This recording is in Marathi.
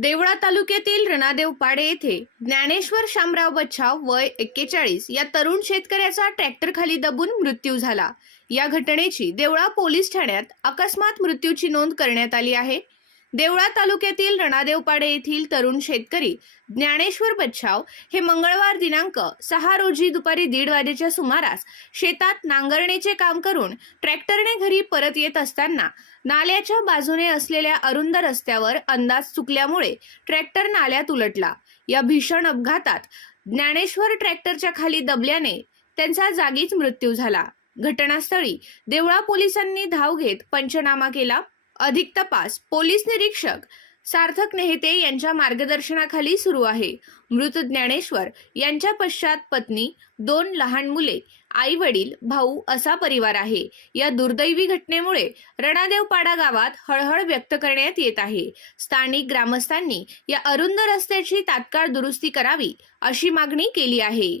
देवळा तालुक्यातील रणादेव पाडे येथे ज्ञानेश्वर शामराव बच्छाव वय एक्केचाळीस या तरुण शेतकऱ्याचा ट्रॅक्टर खाली दबून मृत्यू झाला. या घटनेची देवळा पोलीस ठाण्यात अकस्मात मृत्यूची नोंद करण्यात आली आहे. देवळा तालुक्यातील रणादेवपाडे येथील तरुण शेतकरी ज्ञानेश्वर बच्छाव हे मंगळवार दिनांक सहा रोजी दुपारी दीड वाजेच्या सुमारास शेतात नांगरणीचे काम करून ट्रॅक्टरने घरी परत येत असताना नाल्याच्या बाजूने असलेल्या अरुंद रस्त्यावर अंदाज चुकल्यामुळे ट्रॅक्टर नाल्यात उलटला. या भीषण अपघातात ज्ञानेश्वर ट्रॅक्टरच्या खाली दबल्याने त्यांचा जागीच मृत्यू झाला. घटनास्थळी देवळा पोलिसांनी धाव घेत पंचनामा केला. अधिक तपास. पोलीस निरीक्षक सार्थक नेहते यांच्या मार्गदर्शनाखाली सुरू आहे. मृत ज्ञानेश्वर यांच्या पश्चात पत्नी दोन लहान मुले आई वडील भाऊ असा परिवार आहे. या दुर्दैवी घटनेमुळे रणादेवपाडा गावात हळहळ व्यक्त करण्यात येत आहे. स्थानिक ग्रामस्थांनी या अरुंद रस्त्याची तात्काळ दुरुस्ती करावी अशी मागणी केली आहे.